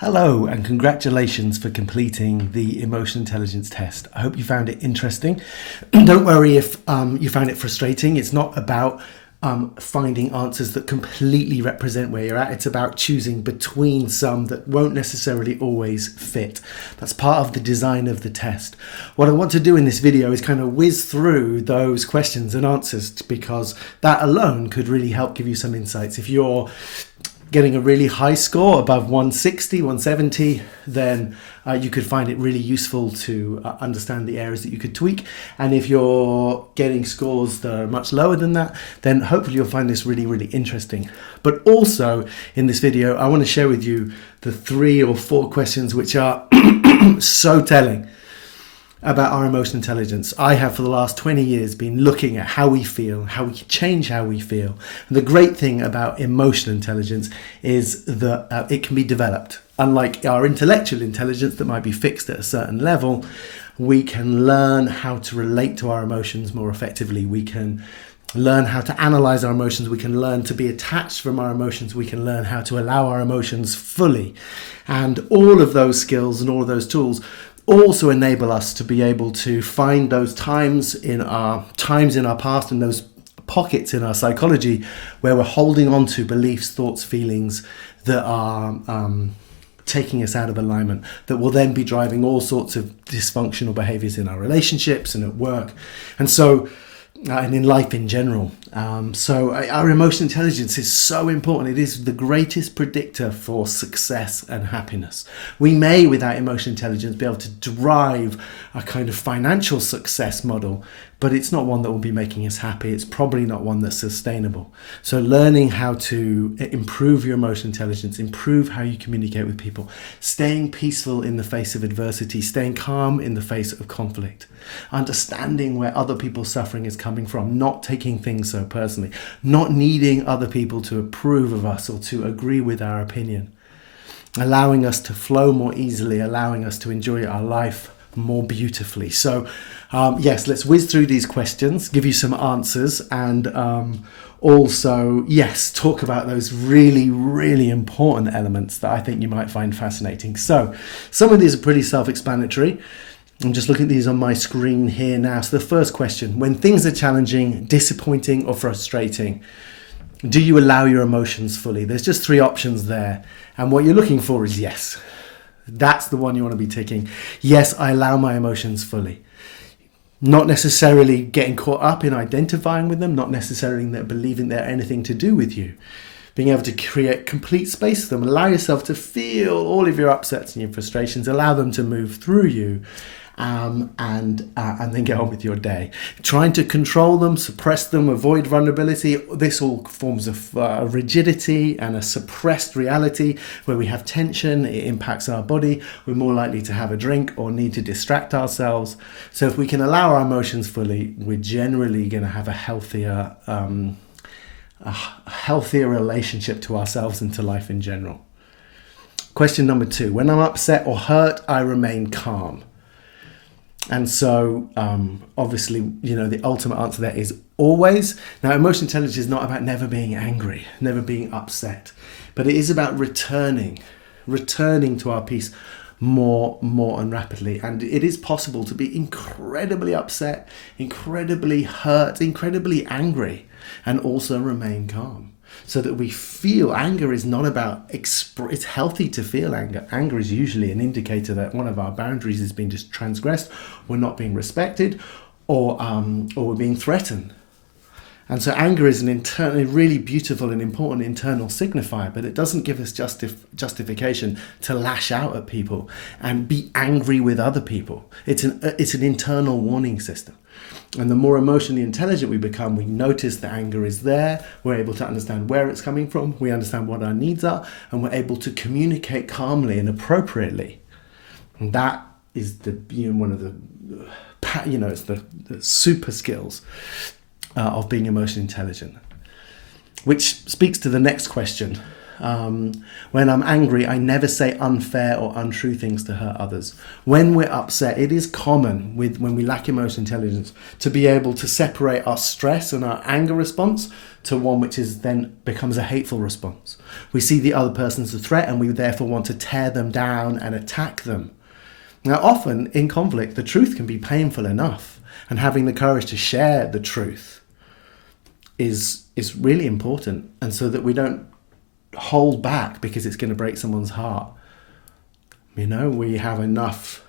Hello and congratulations for completing the emotional intelligence test. I hope you found it interesting. Don't worry if you found it frustrating. It's not about finding answers that completely represent where you're at. It's about choosing between some that won't necessarily always fit. That's part of the design of the test. What I want to do in this video is kind of whiz through those questions and answers, because that alone could really help give you some insights. If you're getting a really high score above 160, 170, then you could find it really useful to understand the areas that you could tweak. And if you're getting scores that are much lower than that, then hopefully you'll find this really, really interesting. But also in this video, I want to share with you the 3 or 4 questions which are so telling about our emotional intelligence. I have for the last 20 years been looking at how we feel, how we can change how we feel. And the great thing about emotional intelligence is that it can be developed. Unlike our intellectual intelligence that might be fixed at a certain level, we can learn how to relate to our emotions more effectively. We can learn how to analyze our emotions. We can learn to be attached from our emotions. We can learn how to allow our emotions fully. And all of those skills and all of those tools also enable us to be able to find those times in our past and those pockets in our psychology where we're holding on to beliefs, thoughts, feelings that are taking us out of alignment, that will then be driving all sorts of dysfunctional behaviors in our relationships and at work. And in life in general. So our emotional intelligence is so important. It is the greatest predictor for success and happiness. We may, without emotional intelligence, be able to drive a kind of financial success model, but it's not one that will be making us happy. It's probably not one that's sustainable. So learning how to improve your emotional intelligence, improve how you communicate with people, staying peaceful in the face of adversity, staying calm in the face of conflict, understanding where other people's suffering is coming from, not taking things so personally, not needing other people to approve of us or to agree with our opinion, allowing us to flow more easily, allowing us to enjoy our life more beautifully. So yes, let's whiz through these questions, give you some answers, and also, yes, talk about those really, really important elements that I think you might find fascinating. So some of these are pretty self-explanatory. I'm just looking at these on my screen here now. So the first question: when things are challenging, disappointing, or frustrating, do you allow your emotions fully? There's just 3 options there. And what you're looking for is yes. That's the one you want to be ticking. Yes, I allow my emotions fully. Not necessarily getting caught up in identifying with them, not necessarily believing they're anything to do with you. Being able to create complete space for them, allow yourself to feel all of your upsets and your frustrations, allow them to move through you, and then get on with your day. Trying to control them, suppress them, avoid vulnerability, this all forms of rigidity and a suppressed reality where we have tension. It impacts our body. We're more likely to have a drink or need to distract ourselves. So if we can allow our emotions fully, we're generally going to have a healthier relationship to ourselves and to life in general. Question number 2: when I'm upset or hurt, I remain calm. And so obviously, the ultimate answer there is always. Now, emotional intelligence is not about never being angry, never being upset, but it is about returning to our peace more and rapidly. And it is possible to be incredibly upset, incredibly hurt, incredibly angry, and also remain calm. So that we feel anger is not about, it's healthy to feel anger. Anger is usually an indicator that one of our boundaries is being just transgressed, we're not being respected, or we're being threatened. And so anger is a really beautiful and important internal signifier, but it doesn't give us justification to lash out at people and be angry with other people. It's an internal warning system. And the more emotionally intelligent we become, we notice the anger is there, we're able to understand where it's coming from, we understand what our needs are, and we're able to communicate calmly and appropriately. And that is one of the, it's the super skills of being emotionally intelligent. Which speaks to the next question. When I'm angry, I never say unfair or untrue things to hurt others. When we're upset, it is common when we lack emotional intelligence to be able to separate our stress and our anger response to one which is then becomes a hateful response. We see the other person as a threat and we therefore want to tear them down and attack them. Now, often in conflict, the truth can be painful enough, and having the courage to share the truth is really important, and so that we don't hold back because it's going to break someone's heart. We have enough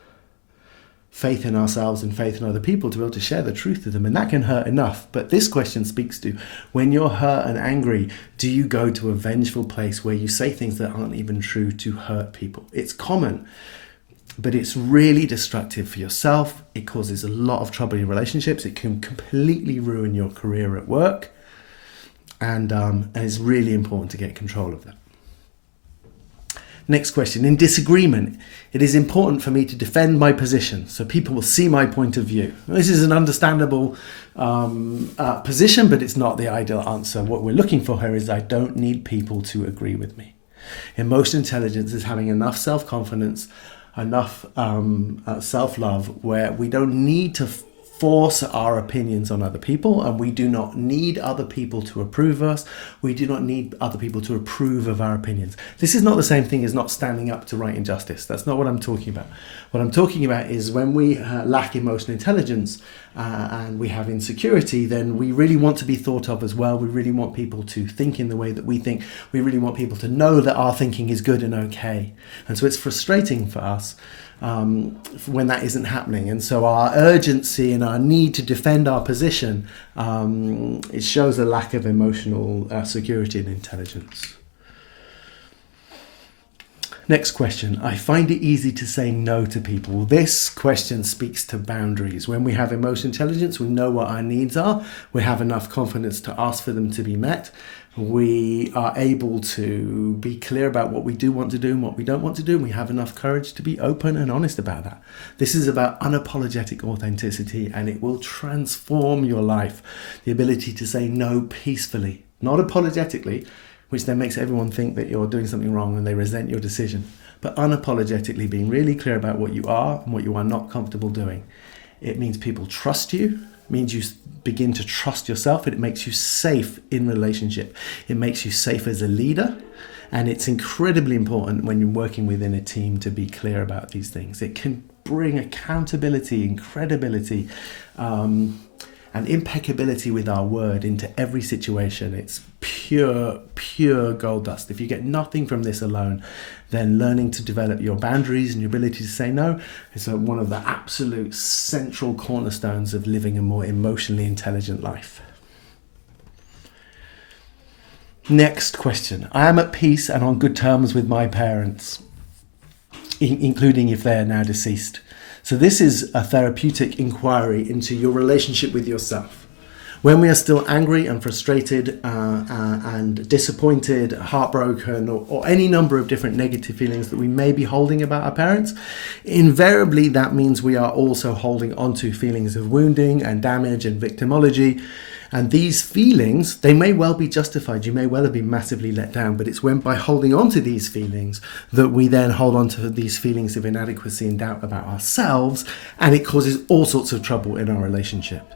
faith in ourselves and faith in other people to be able to share the truth to them, and that can hurt enough. But this question speaks to, when you're hurt and angry, do you go to a vengeful place where you say things that aren't even true to hurt people? It's common, but it's really destructive for yourself. It causes a lot of trouble in relationships. It can completely ruin your career at work. And it's really important to get control of that. Next question. In disagreement, it is important for me to defend my position so people will see my point of view. This is an understandable position, but it's not the ideal answer. What we're looking for here is I don't need people to agree with me. Emotional intelligence is having enough self-confidence, enough self-love, where we don't need to force our opinions on other people, and we do not need other people to approve us. We do not need other people to approve of our opinions. This is not the same thing as not standing up to right and justice. That's not what I'm talking about. What I'm talking about is when we lack emotional intelligence and we have insecurity, then we really want to be thought of as well. We really want people to think in the way that we think. We really want people to know that our thinking is good and okay. And so it's frustrating for us when that isn't happening, and so our urgency and our need to defend our position, it shows a lack of emotional security and intelligence. Next question. I find it easy to say no to people. This question speaks to boundaries. When we have emotional intelligence, we know what our needs are. We have enough confidence to ask for them to be met. We are able to be clear about what we do want to do and what we don't want to do. And we have enough courage to be open and honest about that. This is about unapologetic authenticity, and it will transform your life. The ability to say no peacefully, not apologetically, which then makes everyone think that you're doing something wrong and they resent your decision, but unapologetically being really clear about what you are and what you are not comfortable doing. It means people trust you. It means you begin to trust yourself, and it makes you safe in relationship. It makes you safe as a leader, and it's incredibly important when you're working within a team to be clear about these things. It can bring accountability and credibility and impeccability with our word into every situation. It's pure gold dust. If you get nothing from this alone, then learning to develop your boundaries and your ability to say no is one of the absolute central cornerstones of living a more emotionally intelligent life. Next question. I am at peace and on good terms with my parents, including if they are now deceased. So this is a therapeutic inquiry into your relationship with yourself. When we are still angry and frustrated and disappointed, heartbroken, or any number of different negative feelings that we may be holding about our parents, invariably that means we are also holding onto feelings of wounding and damage and victimology. And these feelings, they may well be justified. You may well have been massively let down, but it's when by holding on to these feelings that we then hold on to these feelings of inadequacy and doubt about ourselves, and it causes all sorts of trouble in our relationship.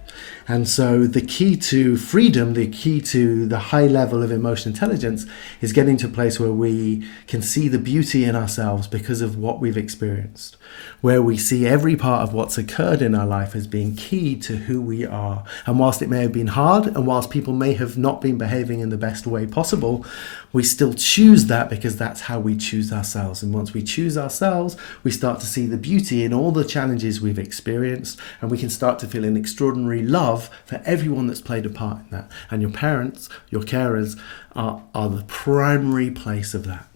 And so the key to freedom, the key to the high level of emotional intelligence is getting to a place where we can see the beauty in ourselves because of what we've experienced, where we see every part of what's occurred in our life as being key to who we are. And whilst it may have been hard, and whilst people may have not been behaving in the best way possible, we still choose that because that's how we choose ourselves. And once we choose ourselves, we start to see the beauty in all the challenges we've experienced, and we can start to feel an extraordinary love for everyone that's played a part in that. And your parents, your carers are the primary place of that.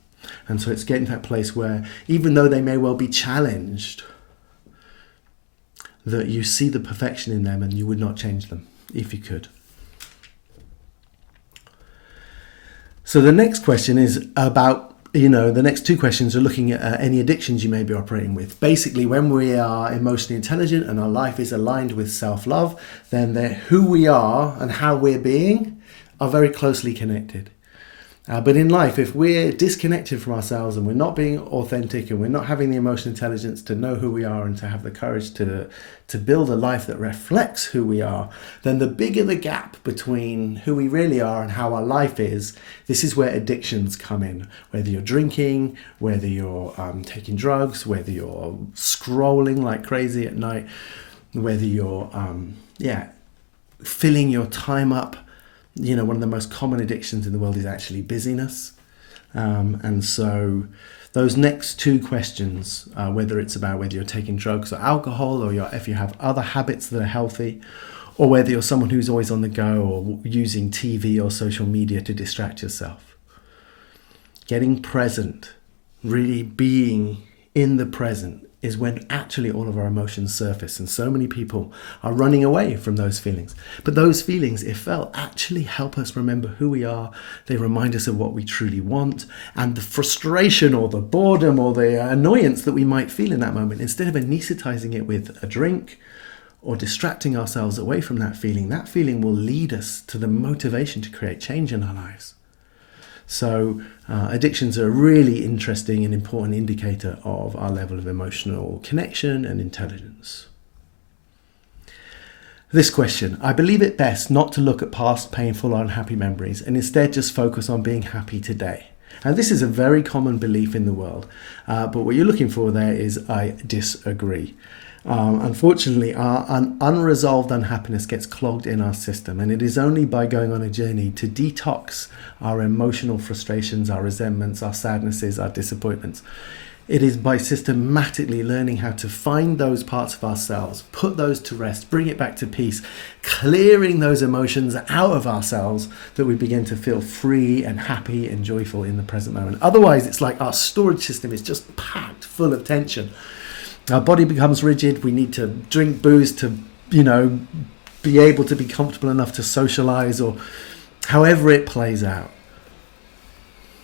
And so it's getting to that place where, even though they may well be challenged, that you see the perfection in them and you would not change them if you could. So the next question is about, the next two questions are looking at any addictions you may be operating with. Basically, when we are emotionally intelligent and our life is aligned with self-love, then who we are and how we're being are very closely connected. But in life, if we're disconnected from ourselves and we're not being authentic and we're not having the emotional intelligence to know who we are and to have the courage to build a life that reflects who we are, then the bigger the gap between who we really are and how our life is, this is where addictions come in. Whether you're drinking, whether you're taking drugs, whether you're scrolling like crazy at night, whether you're filling your time up. One of the most common addictions in the world is actually busyness. And so those next two questions, whether it's about whether you're taking drugs or alcohol, or if you have other habits that are healthy, or whether you're someone who's always on the go or using TV or social media to distract yourself. Getting present, really being in the present, is when actually all of our emotions surface, and so many people are running away from those feelings. But those feelings, if felt, actually help us remember who we are. They remind us of what we truly want, and the frustration or the boredom or the annoyance that we might feel in that moment, instead of anesthetizing it with a drink or distracting ourselves away from that feeling will lead us to the motivation to create change in our lives. So addictions are a really interesting and important indicator of our level of emotional connection and intelligence. This question: I believe it best not to look at past painful or unhappy memories and instead just focus on being happy today. And this is a very common belief in the world, but what you're looking for there is I disagree. Unfortunately, our unresolved unhappiness gets clogged in our system, and it is only by going on a journey to detox our emotional frustrations, our resentments, our sadnesses, our disappointments. It is by systematically learning how to find those parts of ourselves, put those to rest, bring it back to peace, clearing those emotions out of ourselves, that we begin to feel free and happy and joyful in the present moment. Otherwise, it's like our storage system is just packed full of tension. Our body becomes rigid. We need to drink booze to, be able to be comfortable enough to socialize, or however it plays out.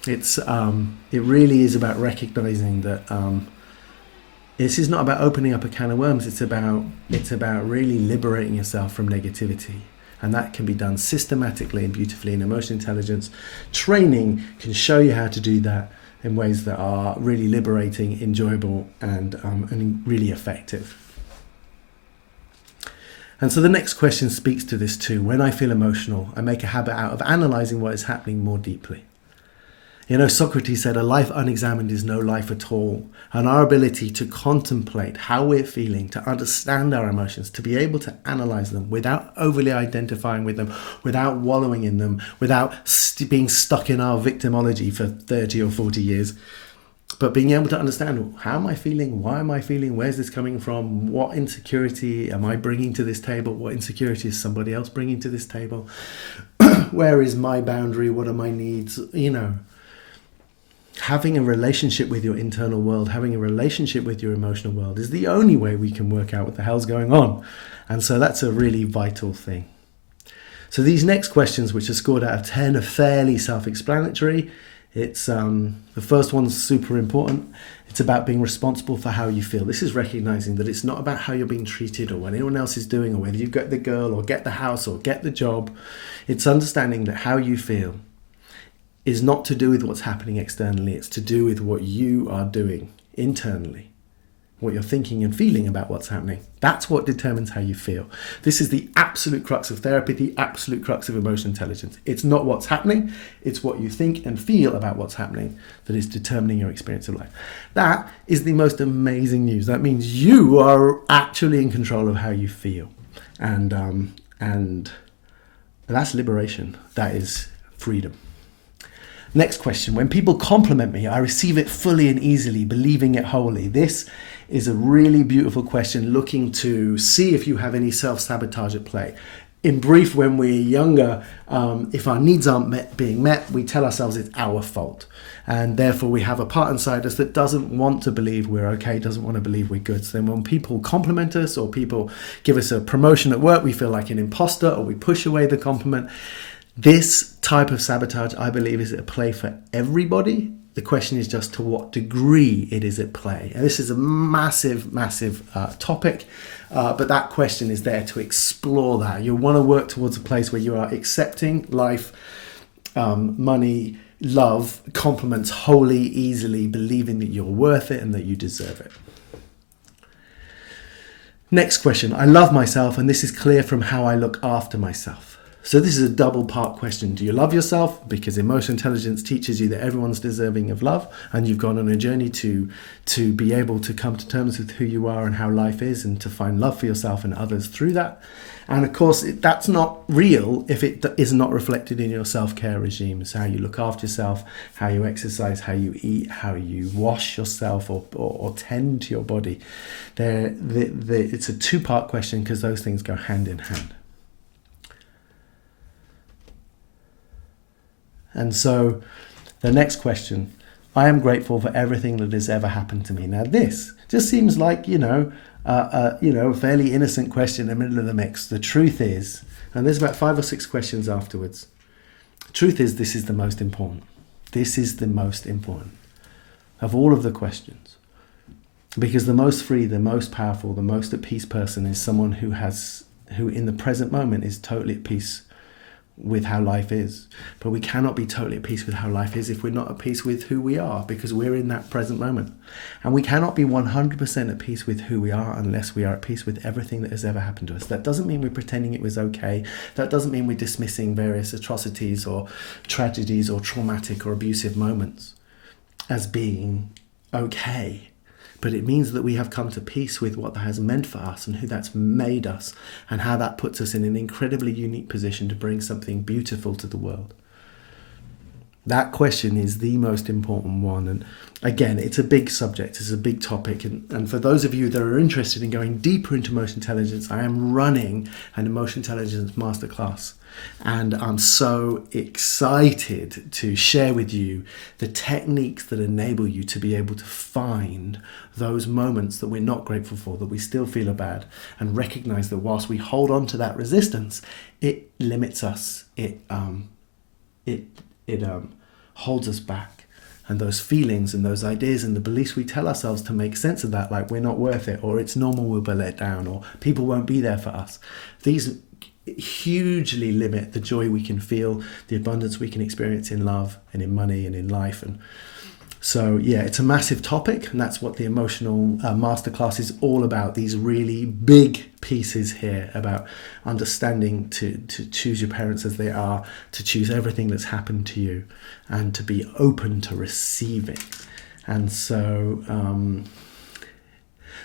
It really is about recognizing that this is not about opening up a can of worms. It's about really liberating yourself from negativity. And that can be done systematically and beautifully. And emotional intelligence training can show you how to do that in ways that are really liberating, enjoyable, and really effective. And so the next question speaks to this too. When I feel emotional, I make a habit out of analysing what is happening more deeply. Socrates said, a life unexamined is no life at all. And our ability to contemplate how we're feeling, to understand our emotions, to be able to analyse them without overly identifying with them, without wallowing in them, without being stuck in our victimology for 30 or 40 years, but being able to understand, how am I feeling? Why am I feeling? Where's this coming from? What insecurity am I bringing to this table? What insecurity is somebody else bringing to this table? Where is my boundary? What are my needs? Having a relationship with your internal world, having a relationship with your emotional world is the only way we can work out what the hell's going on. And so that's a really vital thing. So these next questions, which are scored out of 10, are fairly self-explanatory. It's the first one's super important. It's about being responsible for how you feel. This is recognizing that it's not about how you're being treated or what anyone else is doing or whether you get the girl or get the house or get the job. It's understanding that how you feel is not to do with what's happening externally. It's to do with what you are doing internally, what you're thinking and feeling about what's happening. That's what determines how you feel. This is the absolute crux of therapy, the absolute crux of emotional intelligence. It's not what's happening, it's what you think and feel about what's happening that is determining your experience of life. That is the most amazing news. That means you are actually in control of how you feel. And that's liberation. That is freedom. Next question. When people compliment me, I receive it fully and easily, believing it wholly. This is a really beautiful question, looking to see if you have any self-sabotage at play. In brief, when we're younger, if our needs aren't being met, we tell ourselves it's our fault. And therefore we have a part inside us that doesn't want to believe we're okay, doesn't want to believe we're good. So then when people compliment us or people give us a promotion at work, we feel like an imposter or we push away the compliment. This type of sabotage, I believe, is at play for everybody. The question is just to what degree it is at play. And this is a massive, massive topic, but that question is there to explore that. You'll want to work towards a place where you are accepting life, money, love compliments wholly, easily, believing that you're worth it and that you deserve it. Next question. I love myself, and this is clear from how I look after myself. So this is a double part question. Do you love yourself? Because emotional intelligence teaches you that everyone's deserving of love, and you've gone on a journey to be able to come to terms with who you are and how life is, and to find love for yourself and others through that. And of course, that's not real if it is not reflected in your self-care regimes, how you look after yourself, how you exercise, how you eat, how you wash yourself or tend to your body. It's a two-part question because those things go hand in hand. And so the next question, I am grateful for everything that has ever happened to me. Now this just seems like, a fairly innocent question in the middle of the mix. The truth is, and there's about 5 or 6 questions afterwards. The truth is, this is the most important. This is the most important of all of the questions. Because the most free, the most powerful, the most at peace person is someone who in the present moment is totally at peace with how life is. But we cannot be totally at peace with how life is if we're not at peace with who we are, because we're in that present moment. And we cannot be 100% at peace with who we are unless we are at peace with everything that has ever happened to us. That doesn't mean we're pretending it was okay. That doesn't mean we're dismissing various atrocities or tragedies or traumatic or abusive moments as being okay. But it means that we have come to peace with what that has meant for us and who that's made us, and how that puts us in an incredibly unique position to bring something beautiful to the world. That question is the most important one. And again, it's a big subject, it's a big topic. And for those of you that are interested in going deeper into emotional intelligence, I am running an emotional intelligence masterclass. And I'm so excited to share with you the techniques that enable you to be able to find those moments that we're not grateful for, that we still feel bad, and recognize that whilst we hold on to that resistance, it limits us. It holds us back. And those feelings and those ideas and the beliefs we tell ourselves to make sense of that, like we're not worth it, or it's normal we'll be let down, or people won't be there for us, these hugely limit the joy we can feel, the abundance we can experience in love and in money and in life. And so it's a massive topic, and that's what the emotional masterclass is all about. These really big pieces here about understanding to choose your parents as they are, to choose everything that's happened to you, and to be open to receiving. And so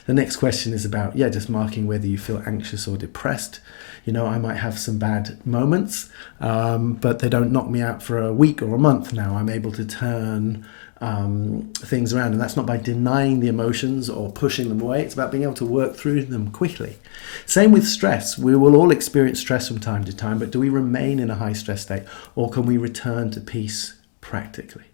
the next question is about, just marking whether you feel anxious or depressed. I might have some bad moments, but they don't knock me out for a week or a month now. I'm able to turn things around, and that's not by denying the emotions or pushing them away. It's about being able to work through them quickly. Same with stress. We will all experience stress from time to time, but do we remain in a high stress state, or can we return to peace practically?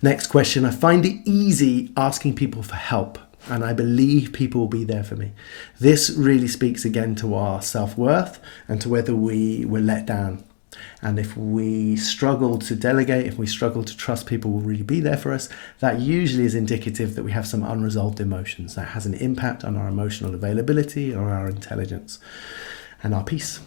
Next question. I find it easy asking people for help, and I believe people will be there for me. This really speaks again to our self-worth and to whether we were let down. And if we struggle to delegate, if we struggle to trust people will really be there for us, that usually is indicative that we have some unresolved emotions. That has an impact on our emotional availability, on our intelligence, and our peace.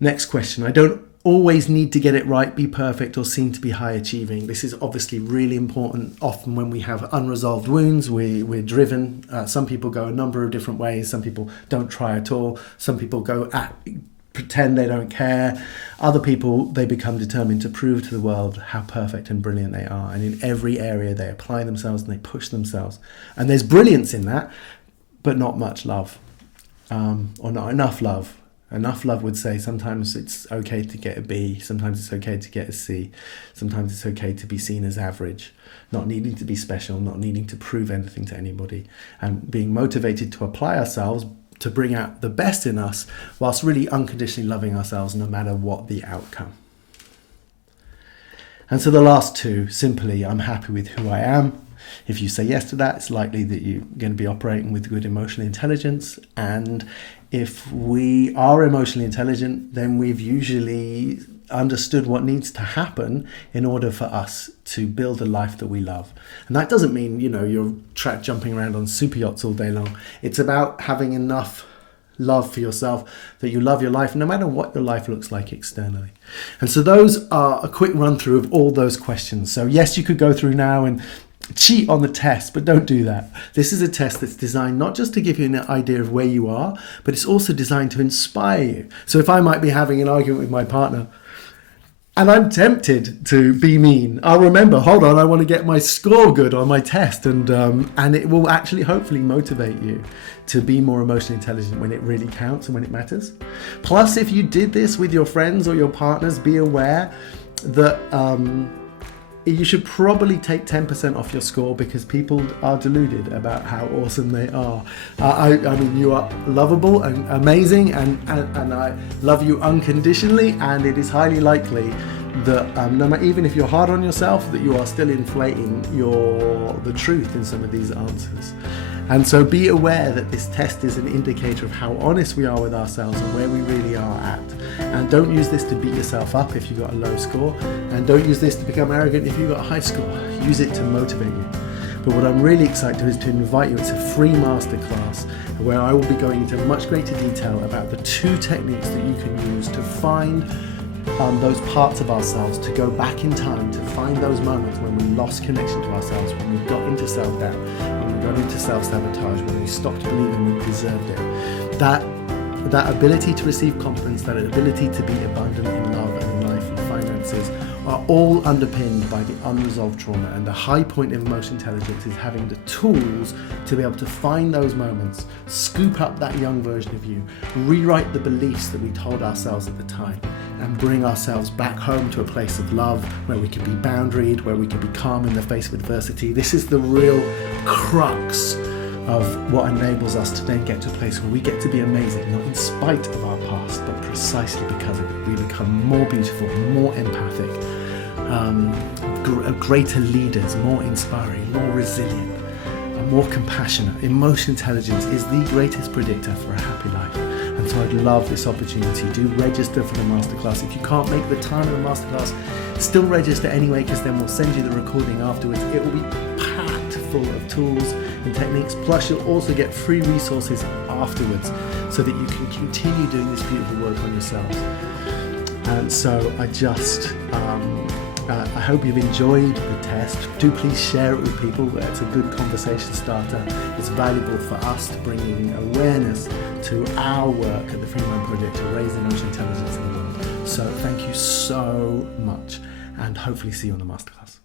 Next question. I don't always need to get it right, be perfect, or seem to be high achieving. This is obviously really important. Often when we have unresolved wounds, we're driven. Some people go a number of different ways. Some people don't try at all. Some people pretend they don't care. Other people, they become determined to prove to the world how perfect and brilliant they are. And in every area, they apply themselves and they push themselves. And there's brilliance in that, but not much love, or not enough love. Enough love would say sometimes it's okay to get a B, sometimes it's okay to get a C, sometimes it's okay to be seen as average, not needing to be special, not needing to prove anything to anybody, and being motivated to apply ourselves to bring out the best in us whilst really unconditionally loving ourselves no matter what the outcome. And so the last two, simply, I'm happy with who I am. If you say yes to that, it's likely that you're going to be operating with good emotional intelligence. And if we are emotionally intelligent, then we've usually understood what needs to happen in order for us to build a life that we love. And that doesn't mean, you're jumping around on super yachts all day long. It's about having enough love for yourself, that you love your life no matter what your life looks like externally. And so those are a quick run through of all those questions. So yes, you could go through now and cheat on the test, but don't do that. This is a test that's designed not just to give you an idea of where you are, but it's also designed to inspire you. So if I might be having an argument with my partner and I'm tempted to be mean, I'll remember, hold on, I want to get my score good on my test, and it will actually hopefully motivate you to be more emotionally intelligent when it really counts and when it matters. Plus, if you did this with your friends or your partners, be aware that you should probably take 10% off your score, because people are deluded about how awesome they are. I mean, you are lovable and amazing, and I love you unconditionally, and it is highly likely that no matter, even if you're hard on yourself, that you are still inflating the truth in some of these answers. And so be aware that this test is an indicator of how honest we are with ourselves and where we really are at. And don't use this to beat yourself up if you got a low score, and don't use this to become arrogant if you got a high score. Use it to motivate you. But what I'm really excited to do is to invite you. It's a free masterclass where I will be going into much greater detail about the 2 techniques that you can use to find those parts of ourselves, to go back in time, to find those moments when we lost connection to ourselves, when we got into self-doubt, when we got into self-sabotage, when we stopped believing we deserved it. That ability to receive confidence, that ability to be abundant in love and in life and finances, are all underpinned by the unresolved trauma. And the high point of emotional intelligence is having the tools to be able to find those moments, scoop up that young version of you, rewrite the beliefs that we told ourselves at the time, and bring ourselves back home to a place of love where we can be boundaried, where we can be calm in the face of adversity. This is the real crux of what enables us to then get to a place where we get to be amazing, not in spite of our past, but precisely because of it. We become more beautiful, more empathic, greater leaders, more inspiring, more resilient, and more compassionate. Emotional intelligence is the greatest predictor for a happy life. And so I'd love this opportunity. Do register for the masterclass. If you can't make the time of the masterclass, still register anyway, because then we'll send you the recording afterwards. It will be packed full of tools and techniques. Plus, you'll also get free resources afterwards so that you can continue doing this beautiful work on yourselves. And so I just, I hope you've enjoyed the test. Do please share it with people. It's a good conversation starter. It's valuable for us to bring in awareness to our work at the FreeMind Project to raise emotional intelligence in the world. So thank you so much, and hopefully see you on the masterclass.